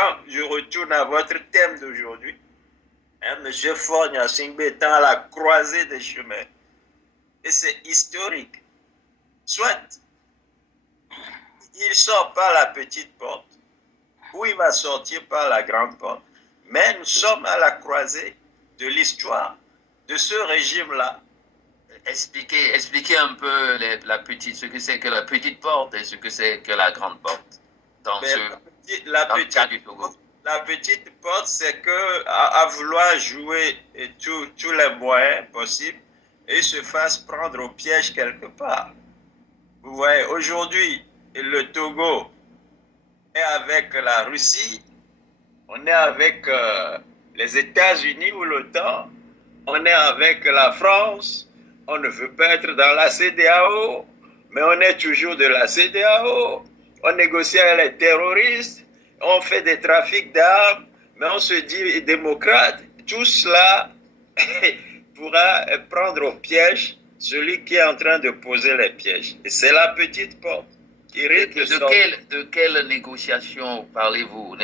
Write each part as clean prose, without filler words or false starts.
quand je retourne à votre thème d'aujourd'hui, hein, M. Faure Gnassingbé étant à la croisée des chemins, et c'est historique. Soit il sort par la petite porte, ou il va sortir par la grande porte. Mais nous sommes à la croisée de l'histoire de ce régime-là. Expliquez un peu ce que c'est que la petite porte et ce que c'est que la grande porte dans le cas du Togo. La petite porte, c'est que à vouloir jouer tous les moyens possibles, et se fasse prendre au piège quelque part. Vous voyez, aujourd'hui, le Togo est avec la Russie, on est avec les États-Unis ou l'OTAN, on est avec la France, on ne veut pas être dans la CEDEAO, mais on est toujours de la CEDEAO, on négocie avec les terroristes, on fait des trafics d'armes, mais on se dit démocrate. Tout cela pourra prendre au piège celui qui est en train de poser les pièges. Et c'est la petite porte qui risque de quelle négociation parlez-vous?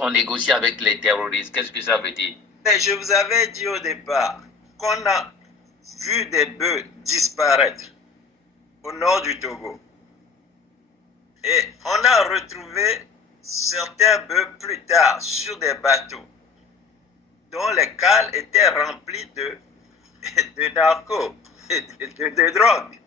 On négocie avec les terroristes. Qu'est-ce que ça veut dire? Mais je vous avais dit au départ qu'on a vu des bœufs disparaître au nord du Togo. Et on a retrouvé certains bœufs plus tard sur des bateaux dont les cales étaient remplies de narcos, de drogue.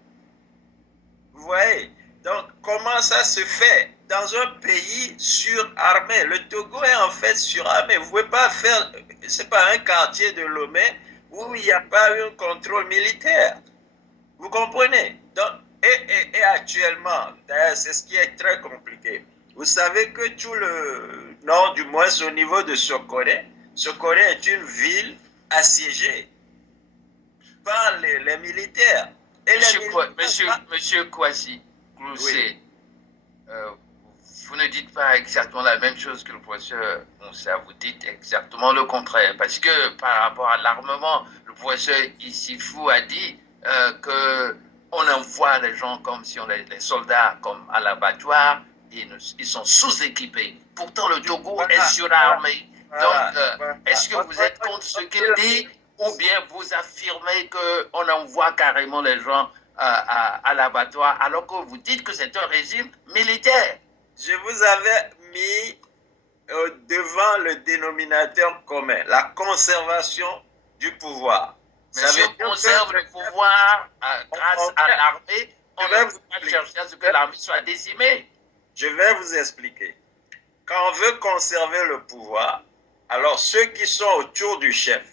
Vous voyez? Donc, comment ça se fait dans un pays surarmé? Le Togo est en fait surarmé. Vous ne pouvez pas faire, c'est pas un quartier de Lomé où il n'y a pas eu un contrôle militaire. Vous comprenez? Donc, et actuellement, d'ailleurs, c'est ce qui est très compliqué. Vous savez que tout le nord, du moins au niveau de Sokoré est une ville assiégée par les militaires. Et Monsieur Kouassi, oui. Vous ne dites pas exactement la même chose que le professeur Moussa, vous dites exactement le contraire. Parce que par rapport à l'armement, le professeur Issifou a dit qu'on envoie les gens comme si on les soldats comme à l'abattoir, ils sont sous-équipés. Pourtant, le Togo est surarmé. Donc, est-ce que vous êtes contre ce qu'il dit ou bien vous affirmez qu'on envoie carrément les gens à l'abattoir alors que vous dites que c'est un régime militaire? Je vous avais mis devant le dénominateur commun, la conservation du pouvoir. Mais si on conserve le pouvoir grâce à l'armée, on ne va pas chercher à ce que l'armée soit décimée. Je vais vous expliquer. Quand on veut conserver le pouvoir, alors ceux qui sont autour du chef,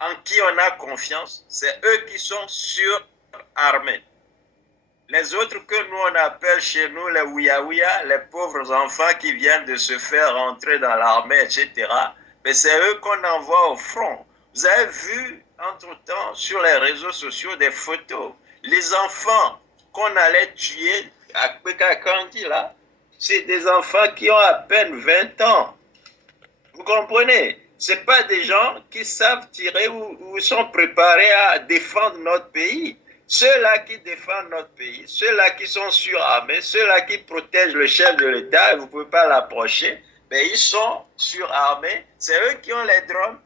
en qui on a confiance, c'est eux qui sont surarmés. Les autres que nous on appelle chez nous les ouya-ouya, les pauvres enfants qui viennent de se faire rentrer dans l'armée, etc., mais c'est eux qu'on envoie au front. Vous avez vu, entre-temps, sur les réseaux sociaux, des photos. Les enfants qu'on allait tuer à Kwekakandi, là, c'est des enfants qui ont à peine 20 ans. Vous comprenez? Ce n'est pas des gens qui savent tirer ou sont préparés à défendre notre pays. Ceux-là qui défendent notre pays, ceux-là qui sont surarmés, ceux-là qui protègent le chef de l'État, vous ne pouvez pas l'approcher, mais ils sont surarmés. C'est eux qui ont les drones.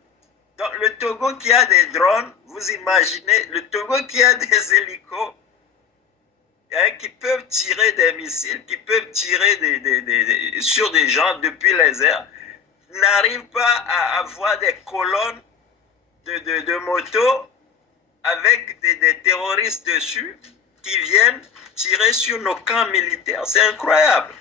Donc le Togo qui a des drones, vous imaginez, le Togo qui a des hélicos, hein, qui peuvent tirer des missiles, qui peuvent tirer sur des gens depuis les airs, n'arrive pas à avoir des colonnes de motos avec des terroristes dessus qui viennent tirer sur nos camps militaires. C'est incroyable.